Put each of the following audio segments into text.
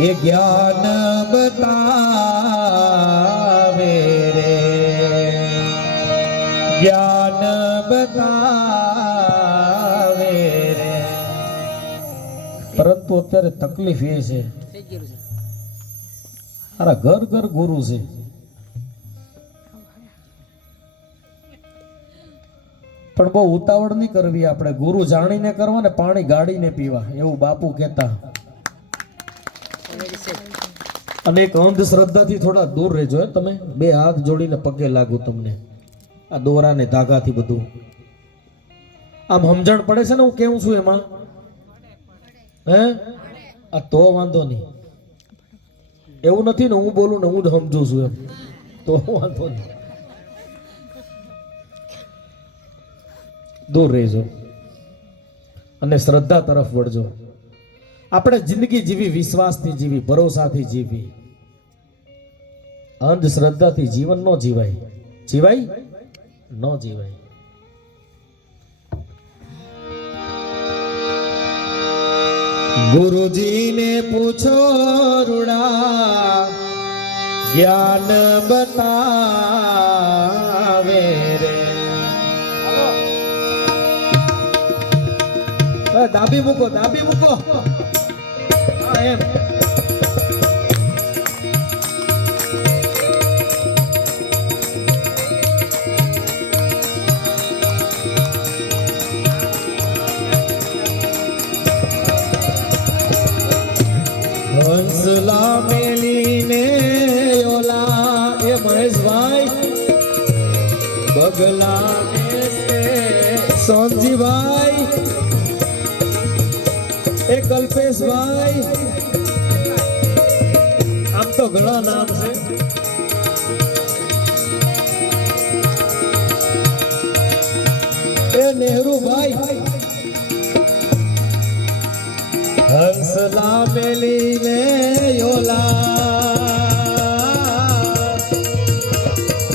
ये ज्ञान बतावे रे ज्ञान बतावे रे परंतु અત્યારે તકલીફ એ છે અરે ઘર ઘર ગુરુ છે પણ બહુ ઉતાવળ નહીં કરવી આપણે ગુરુ જાણીને કરવા ને પાણી ગાડીને પીવા એવું બાપુ કહેતા અને એક અંધશ્રદ્ધાથી થોડા દૂર રહેજો તમે બે હાથ જોડીને પગે લાગુ તમને આ દોરા ને ધાગાથી બધું આમ સમજણ પડે છે ને હું કેવું છું એમાં હે આ તો વાંધો નહીં એવું નથી ને હું બોલું ને હું જ સમજુ છું એમ તો વાંધો નહીં દૂર રહેજો અને શ્રદ્ધા તરફ વળજો આપણે જિંદગી જીવી વિશ્વાસથી જીવી ભરોસાથી જીવી અંધશ્રદ્ધાથી જીવન ન જીવાય જીવાય ન જીવાય ગુરુજીને પૂછો રૂડા જ્ઞાન બતાવે રે દાબી મૂકો એમ હંસલા મેલીને ઓલા એ મહેશભાઈ બગલા સોનજીભાઈ એ કલ્પેશભાઈ આમ તો ઘણા નામ છે એ નહેરુભાઈ હંસલા મેલીને યોલા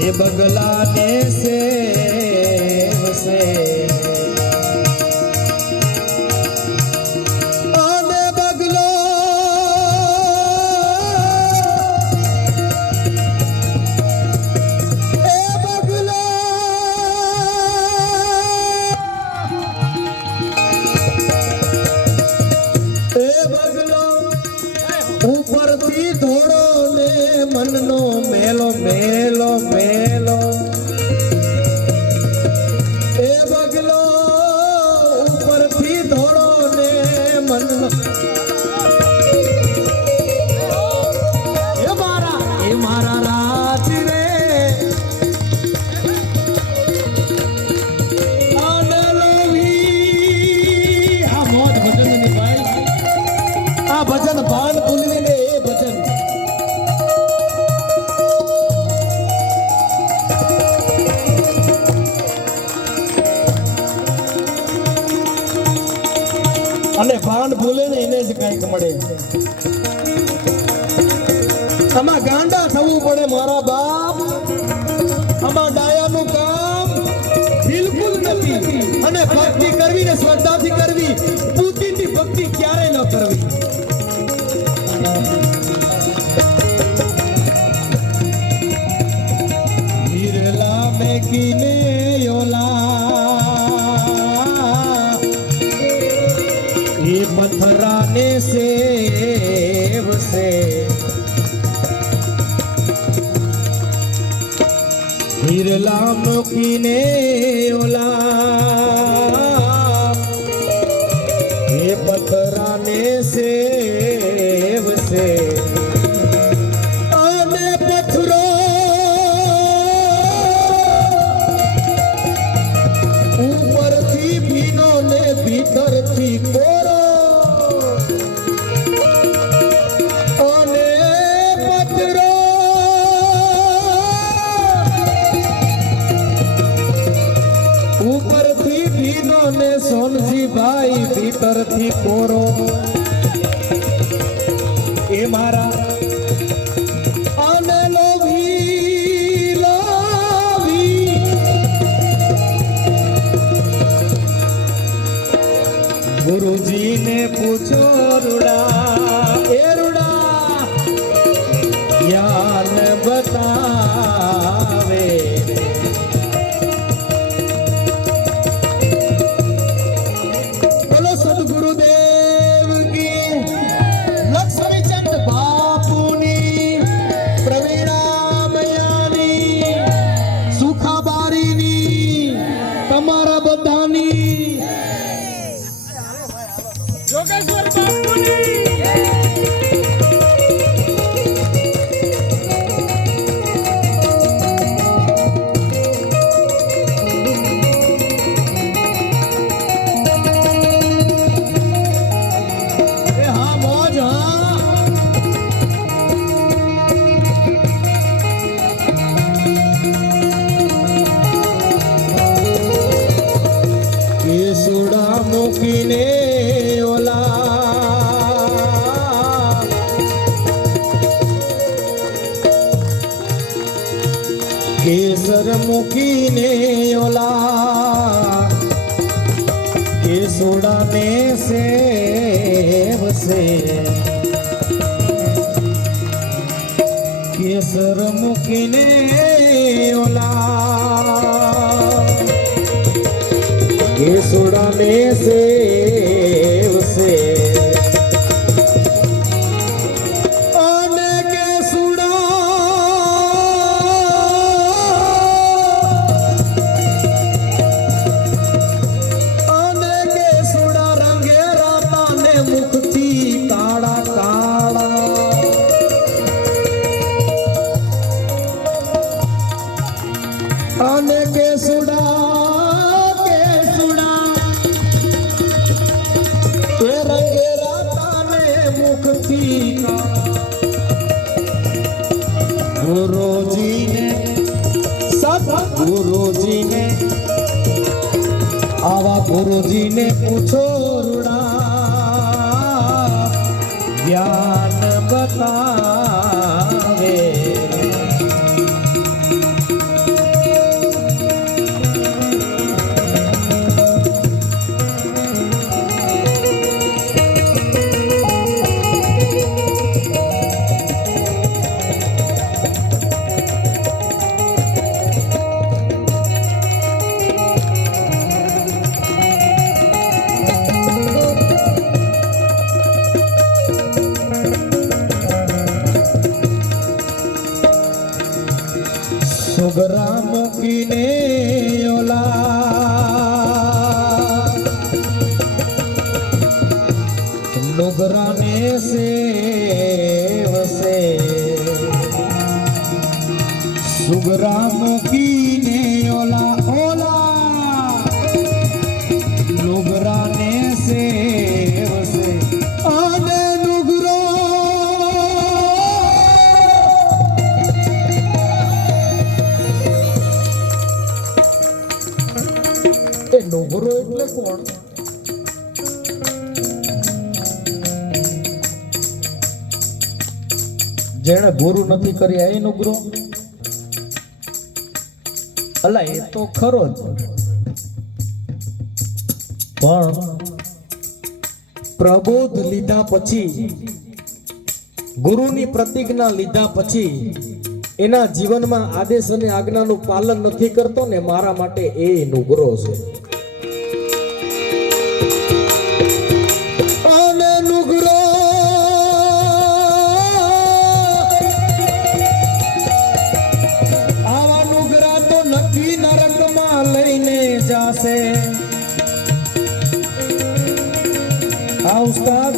એ બગલા ને સેવ સે ઉપરથી ધોળો ને મનનો મેલો મેલો મેલો એ બગલો ઉપરથી ધોળો ને મનનો એ મારા રાજ રે આ મોજ ભજન ની ભાઈ આ ભજન ભાન ભૂલવી ને એ ભજન અને ભાન ભૂલે ને એને જ કઈક મળે આમાં ગાંડા થવું પડે મારા બાપ આમાં ડાયાનું કામ બિલકુલ નથી અને ભક્તિ કરવી ને શ્રદ્ધાથી કરવી પૂતીની ભક્તિ ક્યારેય ન કરવી કીને યોલા એ પથરાને સેવ સે હિરલા મૂકીને યોલા એ પથરાને સેવ સે ભીતરથી કોરો અને પથરો ઉપરથી બતાવે બોલો સદગુરુદેવ કી લક્ષ્મીચંદ બાપુની પ્રવીણામયાની સુખાબારીની તમારા બધાની યોગેશ્વર બાપુની મૂકીને ઓલા કેસર મૂકીને ઓલા કેસુડાને સેવસે કેસર મૂકીને ઓલા કેસુડાને સેવસે અને કેસુડા રંગે રાતાને મુખથી કાળા કાળા અને કેસુડા રંગે રાતાને મુખથી ગુરુજીને સદગુરુજીને આવા ગુરુજીને પૂછો રૂડા જ્ઞાન બતાવે સુગરા મૂકીને ઓલા નુગરાને સેવસે સુગરા મૂકીને ઓલા ઓલા નુગરાને સેવસે અને નુગરો નુગરો એટલે કોણ? જેણે ગુરુ નથી કર્યા એ નુગરો? અલા એ તો ખરો જ, પણ પ્રબોધ લીધા પછી, ગુરુની પ્રતિજ્ઞા લીધા પછી એના જીવનમાં આદેશ અને આજ્ઞાનું પાલન નથી કરતો ને, મારા માટે એ નુગરો છે. અને નુગરો આવા નુગરા તો નક્કી નરકમાં લઈને જાશે. આ ઉસ્તાદ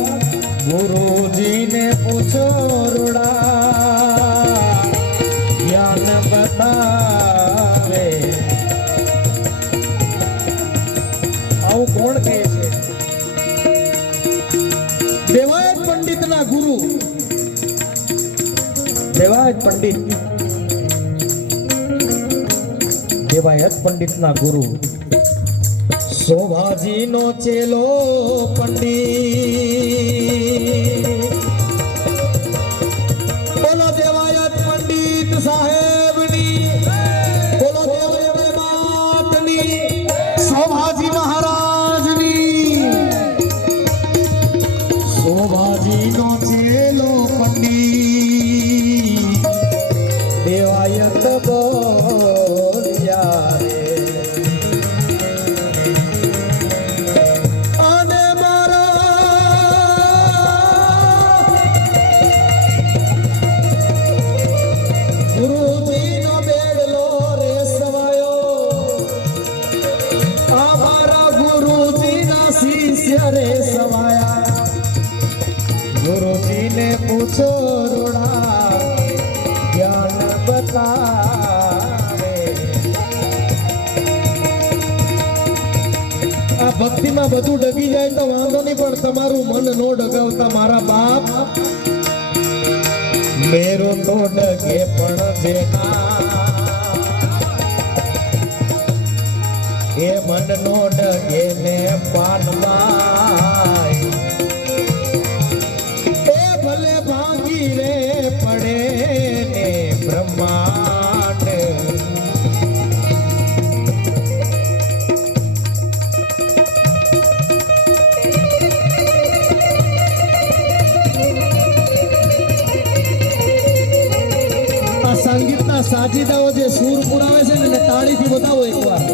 ગુરુજીને પૂછો રૂડા જ્ઞાન બતાવે. આવું કોણ કહે છે? દેવાયત પંડિત ના ગુરુ, દેવાયત પંડિત, દેવાયત પંડિત ના ગુરુ શોભાજી નો ચેલો પંડિત. બોલો દેવાયત પંડિત સાહેબની, બોલો દેવાયત માતની, શોભાજી મહારાજની. શોભાજી નો ચેલો પંડિત દેવ જોગીને પૂછો રૂડા જ્ઞાન બતાવે. આ ભક્તિમાં બધું ડગી જાય તો વાંધો નહીં, પણ તમારું મન નો ડગાવતા મારા બાપ. મેરો તો ડગે પણ જેના એ મન નો ડગે ને પાનબાઈ એ ભલે ભાંગી રે પડે ને બ્રહ્માંડ. આ સંગીતના સાજીદાઓ જે સૂર પુરાવે છે ને તાળીથી બતાવો એકવાર.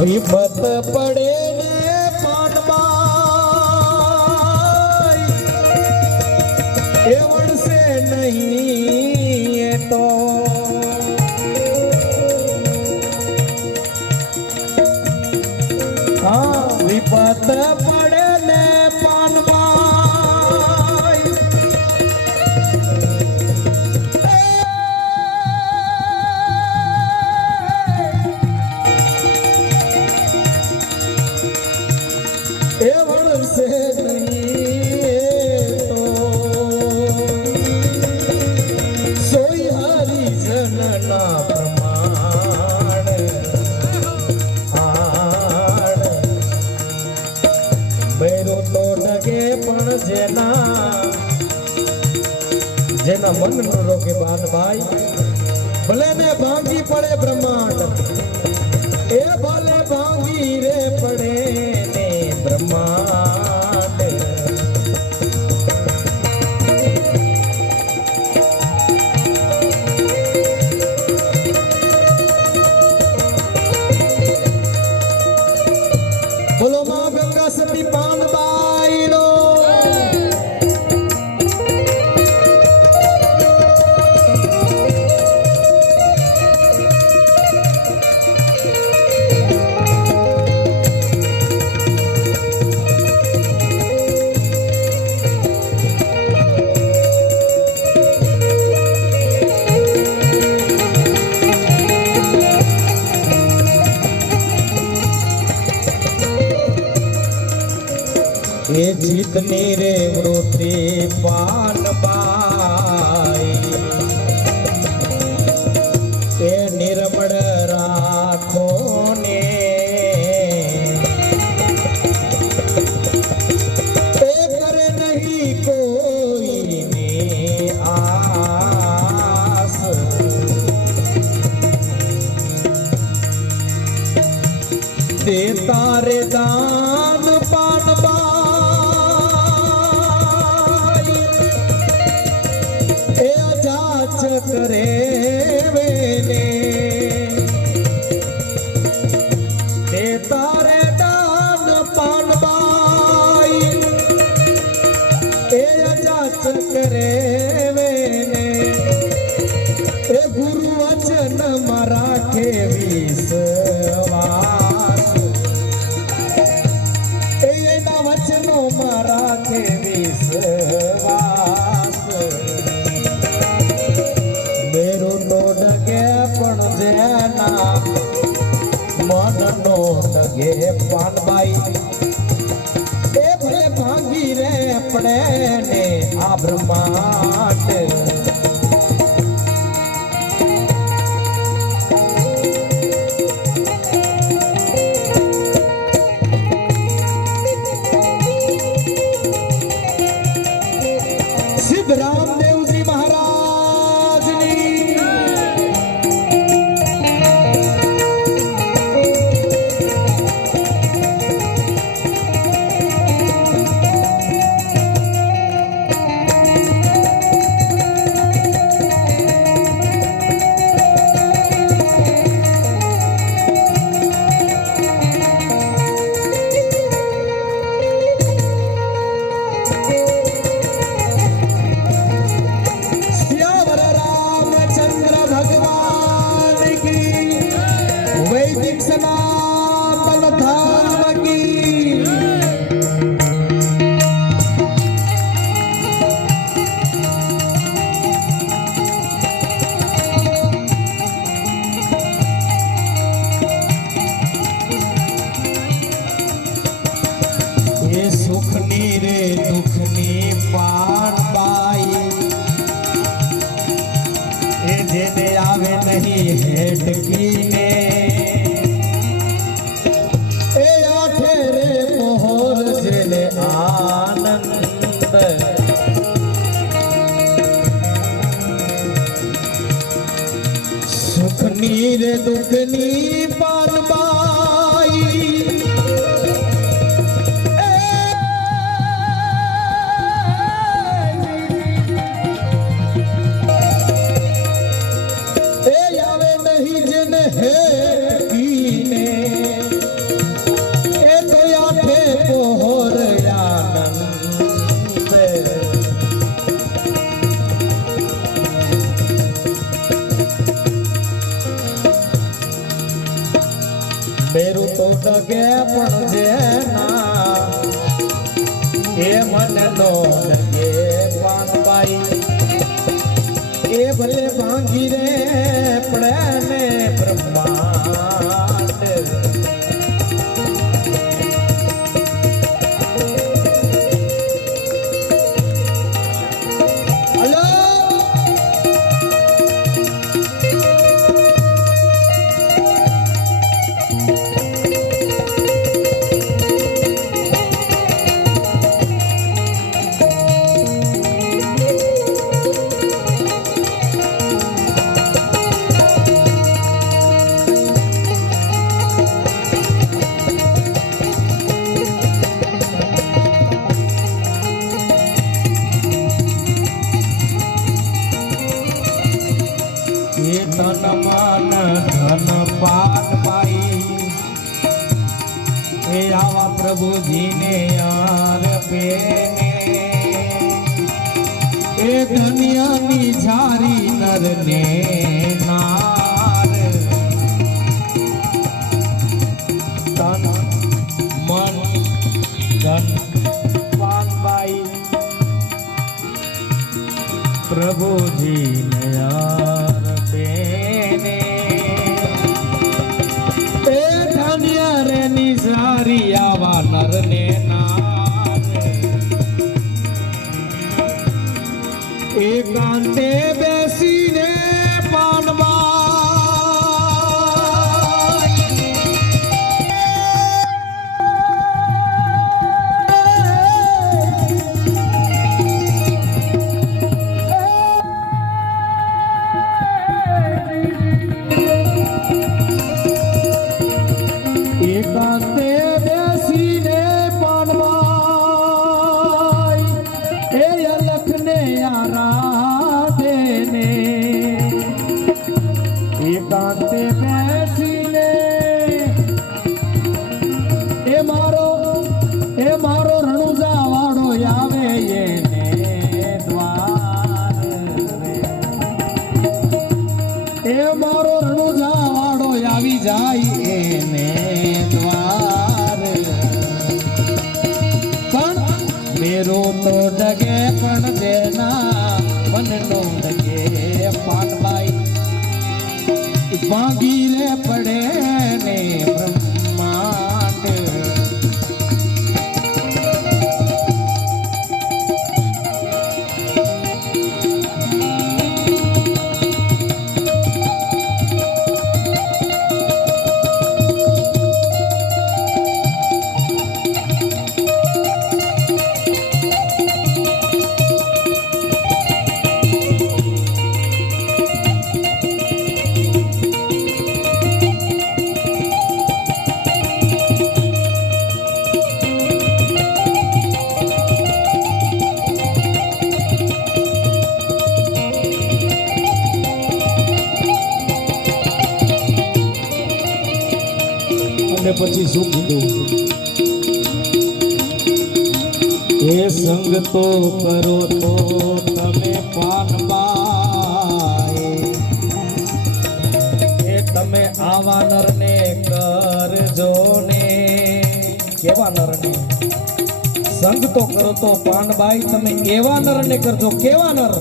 વિપત પડે ને પાનબાઈ એ વળશે નહીં એ તો. હા વિપત પડે ને પાનબાઈ એ વળશે નહીં તો સોઈ હરિજનના પ્રમાણ આડ. મેરો તો ડગે પણ જેના મન નો રોકે બાનભાઈ ભલે ને ભાંગી પડે બ્રહ્માંડ એ ભલે ભાંગી રે પડે ને બ્રહ્માંડ. બોલો માં ગંગા સતી પાનબાઈ નો. એ જીતની રે વૃત્તિ પાનબાઈ એ નિર્મળ રાખો ને એ કરે નહીં કોઈને આસ. દેતા રે દાન પાનબા કરે વેને તે તારે દાન પાનબાઈ એ જાચ કરે વેને એ ગુરુ વચન માં રાખે વિશ્વાસ એના વચનો માં રાખે વિશ્વાસ. મનનો ડગે પાનબાઈ એ ભલે ભાંગી રે પડે ને આ બ્રહ્માંડ. સિદ્ધ રામદેવજી મહારાજની આવે નહીં હેઠકીને એ આઠે રે મોહર જેને આનંદ સુખની રે દુઃખની પાનબાઈ મેરું તો ડગે પણ જેના એ મને નો ડગે પાનબાઈ એ ભલે ભાંગી રે પડે ને બ્રહ્માંડ પ્રભુજીને યાર પેને એ દુનિયાની ઝારી નરને નાર તન મન ધન પાનબાઈ પ્રભુજીને યાર પેને એ ધન્યા રે નિઝારી આવા નરને નાર એકાંતે બેસીને એકાંતે બેસીને એ મારો રણુજા વાળો આવે એને દ્વાર એ મારો રણુજા વાળો આવી જાય એને દ્વાર પણ મેરો તો ડગે પણ દેના મનનો ડગે પાનબાઈ ભાંગી રે પડે ને બ્રહ્માંડ અને પછી શું કીધું એ સંગ તો કરો તો તમે પાનબાઈ એ તમે આવા નરને કરજો ને કેવા નરને સંગ તો કરો તો પાનબાઈ તમે એવા નરને કરજો કેવા નર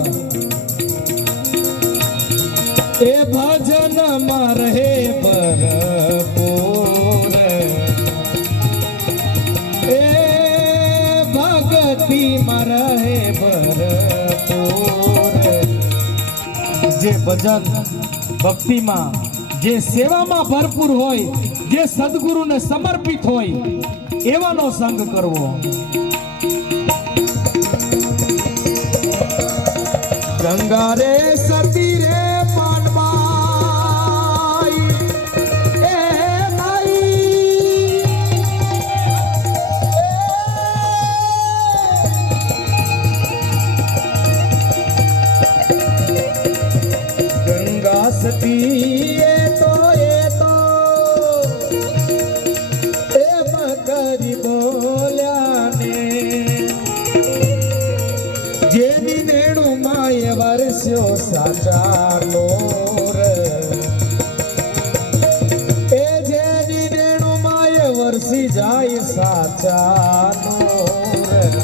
એ ભજનમાં રહે ભરપૂર એ ભક્તિમાં રહે ભરપૂર જે ભજન ભક્તિમાં, જે સેવામાં ભરપૂર હોય, જે સદગુરુને સમર્પિત હોય એવાનો સંગ કરવો. ગંગા રે સતી રે પાનબાઈ એ માઈ ગંગા સતી એ તો એ મકરી બોલ્યા ને જેની વેણુ માય વરસ્યો સાચા નોર એ જેની વેણુ માય વરસી જાય સાચા નોર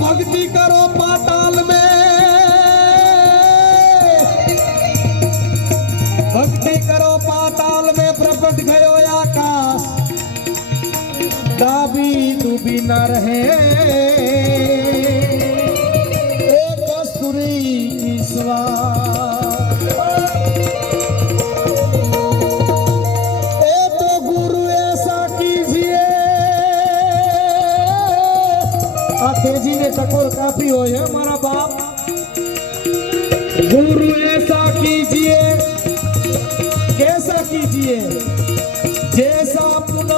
भक्ति करो पाताल में, भक्ति करो पाताल में प्रकट गयो आकाश दाबी डूबी न रहे एक कस्तूरी ईश्वर ए तो गुरु ऐसा कीजिए आ तेजी ने टकोर काफी हो है हमारा बाप गुरु ऐसा कीजिए कैसा कीजिए जैसा